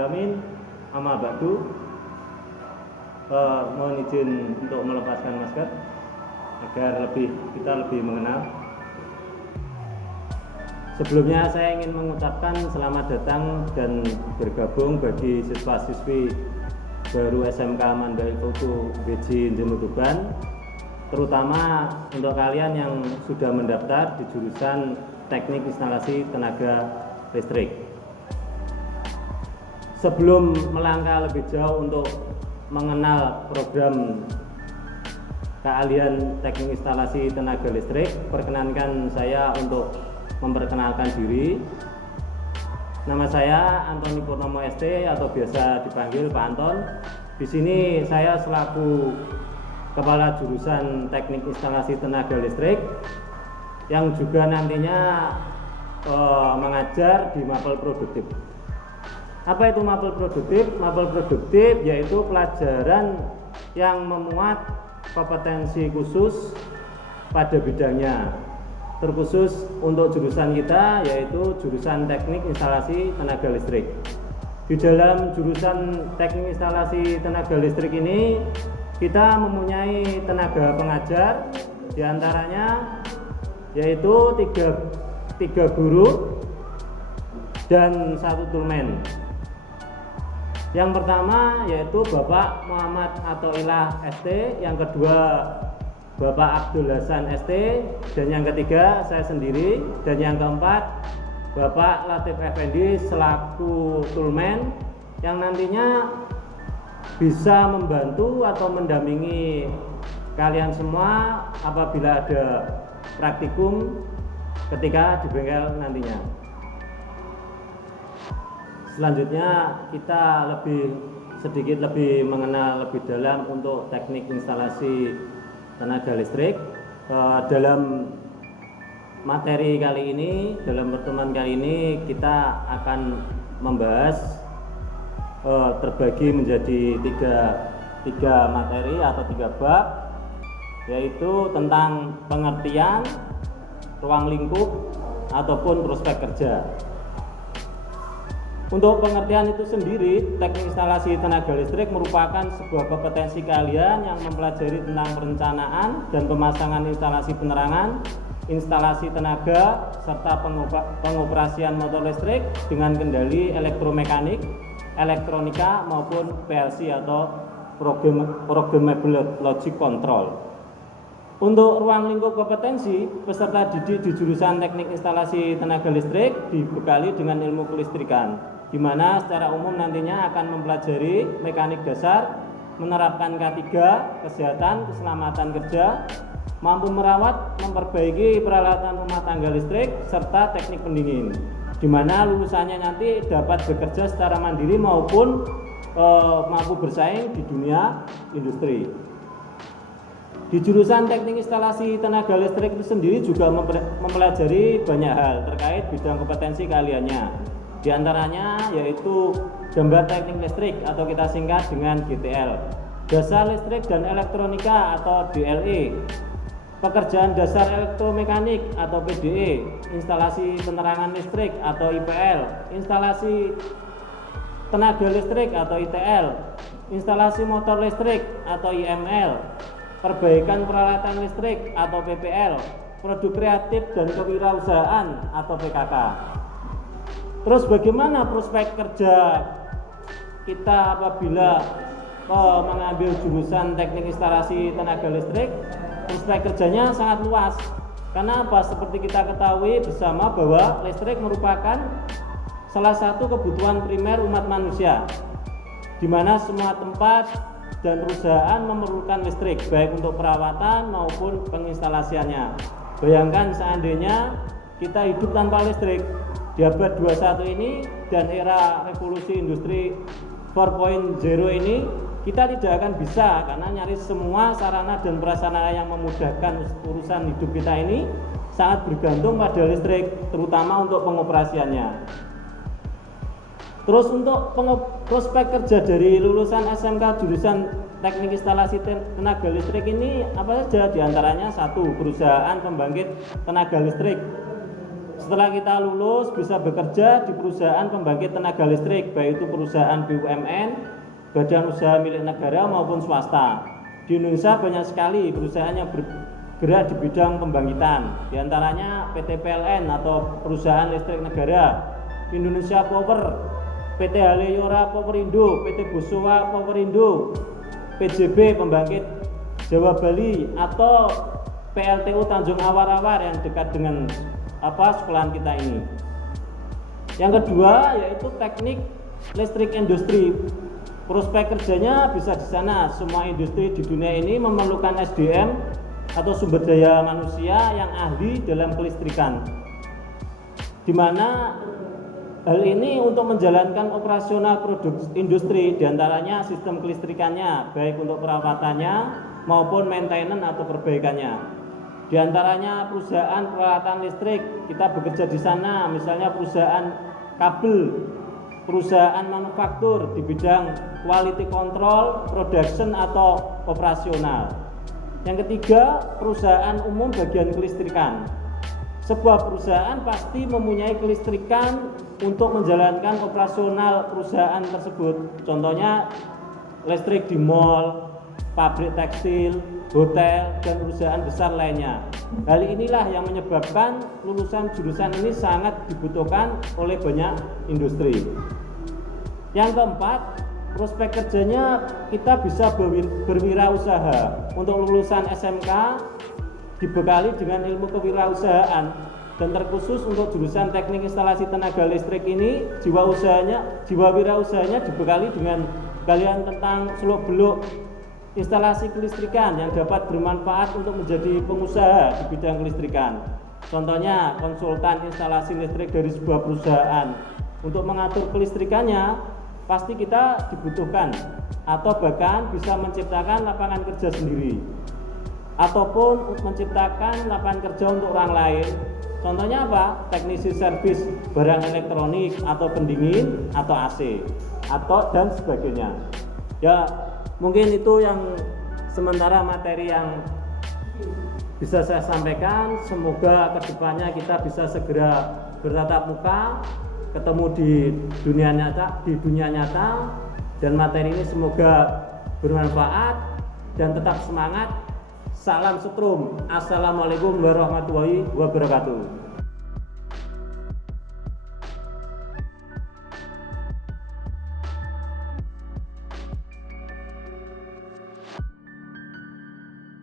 alamin. Amma ba'du. Mohon izin untuk melepaskan masker agar kita lebih mengenal. Sebelumnya saya ingin mengucapkan selamat datang dan bergabung bagi siswa-siswi baru SMK Mandai Foto BJ Jember Tuban, terutama untuk kalian yang sudah mendaftar di jurusan Teknik Instalasi Tenaga Listrik. Sebelum melangkah lebih jauh untuk mengenal program keahlian Teknik Instalasi Tenaga Listrik, perkenankan saya untuk memperkenalkan diri. Nama saya Antoni Purnomo ST atau biasa dipanggil Pak Anton. Di sini saya selaku Kepala Jurusan Teknik Instalasi Tenaga Listrik yang juga nantinya mengajar di Mapel Produktif. Apa itu Mapel Produktif? Mapel Produktif yaitu pelajaran yang memuat kompetensi khusus pada bidangnya. Terkhusus untuk jurusan kita yaitu jurusan Teknik Instalasi Tenaga Listrik. Di dalam jurusan Teknik Instalasi Tenaga Listrik ini kita mempunyai tenaga pengajar, diantaranya yaitu tiga guru dan 1 tulmen. Yang pertama yaitu Bapak Muhammad Athoillah ST, yang kedua Bapak Abdul Hasan ST, dan yang ketiga saya sendiri, dan yang keempat Bapak Latif Effendi selaku tulmen yang nantinya bisa membantu atau mendampingi kalian semua apabila ada praktikum ketika di bengkel nantinya. Selanjutnya kita sedikit lebih mengenal lebih dalam untuk teknik instalasi tenaga listrik. Dalam materi kali ini, dalam pertemuan kali ini kita akan membahas terbagi menjadi tiga materi atau 3 bab, yaitu tentang pengertian, ruang lingkup ataupun prospek kerja. Untuk pengertian itu sendiri, teknik instalasi tenaga listrik merupakan sebuah kompetensi keahlian yang mempelajari tentang perencanaan dan pemasangan instalasi penerangan, instalasi tenaga, serta pengoperasian motor listrik dengan kendali elektromekanik, elektronika maupun PLC atau Programmable Logic Control. Untuk ruang lingkup kompetensi, peserta didik di jurusan Teknik Instalasi Tenaga Listrik dibekali dengan ilmu kelistrikan, di mana secara umum nantinya akan mempelajari mekanik dasar, menerapkan K3, kesehatan, keselamatan kerja, mampu merawat, memperbaiki peralatan rumah tangga listrik, serta teknik pendingin, di mana lulusannya nanti dapat bekerja secara mandiri maupun mampu bersaing di dunia industri. Di jurusan Teknik Instalasi Tenaga Listrik itu sendiri juga mempelajari banyak hal terkait bidang kompetensi keahliannya. Di antaranya yaitu gambar teknik listrik atau kita singkat dengan GTL, dasar listrik dan elektronika atau DLE, pekerjaan dasar elektromekanik atau PDE, instalasi penerangan listrik atau IPL, instalasi tenaga listrik atau ITL, instalasi motor listrik atau IML, perbaikan peralatan listrik atau PPL, produk kreatif dan kewirausahaan atau PKK. Terus bagaimana prospek kerja kita apabila mengambil jurusan teknik instalasi tenaga listrik? Prospek kerjanya sangat luas. Karena apa? Seperti kita ketahui bersama bahwa listrik merupakan salah satu kebutuhan primer umat manusia, di mana semua tempat dan perusahaan memerlukan listrik baik untuk perawatan maupun penginstalasiannya. Bayangkan seandainya kita hidup tanpa listrik di abad 21 ini dan era revolusi industri 4.0 ini, kita tidak akan bisa karena nyaris semua sarana dan prasarana yang memudahkan urusan hidup kita ini sangat bergantung pada listrik, terutama untuk pengoperasiannya. Terus untuk prospek kerja dari lulusan SMK jurusan Teknik Instalasi Tenaga Listrik ini apa saja? Di antaranya 1, perusahaan pembangkit tenaga listrik. Setelah kita lulus bisa bekerja di perusahaan pembangkit tenaga listrik, baik itu perusahaan BUMN, badan usaha milik negara maupun swasta. Di Indonesia banyak sekali perusahaan yang bergerak di bidang pembangkitan, di antaranya PT PLN atau perusahaan listrik negara, Indonesia Power, PT Haleyora Powerindo, PT Bosowa Powerindo, PJB pembangkit Jawa Bali, atau PLTU Tanjung Awar-Awar yang dekat dengan sekolahan kita ini. Yang kedua yaitu teknik listrik industri. Prospek kerjanya bisa di sana. Semua industri di dunia ini memerlukan SDM atau sumber daya manusia yang ahli dalam kelistrikan, di mana hal ini untuk menjalankan operasional produk industri, diantaranya sistem kelistrikannya, baik untuk perawatannya maupun maintenance atau perbaikannya. Di antaranya perusahaan peralatan listrik, kita bekerja di sana, misalnya perusahaan kabel, perusahaan manufaktur di bidang quality control, production atau operasional. Yang ketiga, perusahaan umum bagian kelistrikan. Sebuah perusahaan pasti mempunyai kelistrikan untuk menjalankan operasional perusahaan tersebut. Contohnya listrik di mall, pabrik tekstil, hotel, dan perusahaan besar lainnya. Hal inilah yang menyebabkan lulusan jurusan ini sangat dibutuhkan oleh banyak industri. Yang keempat, prospek kerjanya kita bisa berwirausaha. Untuk lulusan SMK dibekali dengan ilmu kewirausahaan, dan terkhusus untuk jurusan teknik instalasi tenaga listrik ini jiwa wirausahanya dibekali dengan kalian tentang seluk-beluk instalasi kelistrikan yang dapat bermanfaat untuk menjadi pengusaha di bidang kelistrikan. Contohnya konsultan instalasi listrik dari sebuah perusahaan. Untuk mengatur kelistrikannya pasti kita dibutuhkan, atau bahkan bisa menciptakan lapangan kerja sendiri, ataupun menciptakan lapangan kerja untuk orang lain. Contohnya apa? Teknisi servis barang elektronik atau pendingin atau AC atau dan sebagainya. Ya, mungkin itu yang sementara materi yang bisa saya sampaikan. Semoga kedepannya kita bisa segera bertatap muka, ketemu di dunia nyata, dan materi ini semoga bermanfaat dan tetap semangat. Salam setrum. Assalamualaikum warahmatullahi wabarakatuh.